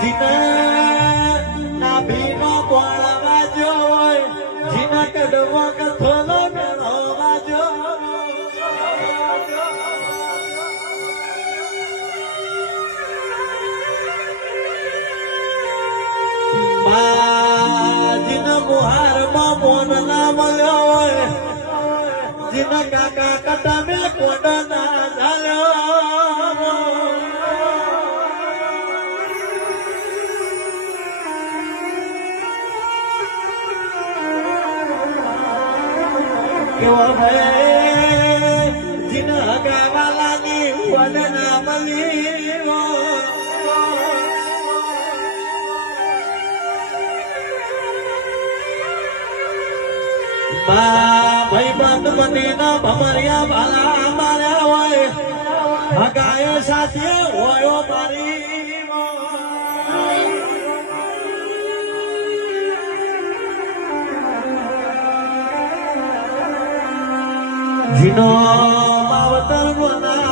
જીના નાભીનો કોળ વાજો હોય જીના કડવો કથોલો મેળો વાજો જીના મુહારમાં મોન ના મળ્યો હોય જીના કાકા કટામે કોડ ના ઝાલ્યો કેવો ભાઈ જીના ગાવાલાની વન ના મળી ભાઈ બંધ બની ના ભમરિયા ભાલા માર્યા હોય હગાય સાથે હોય મારી જીનો માવતર નો ના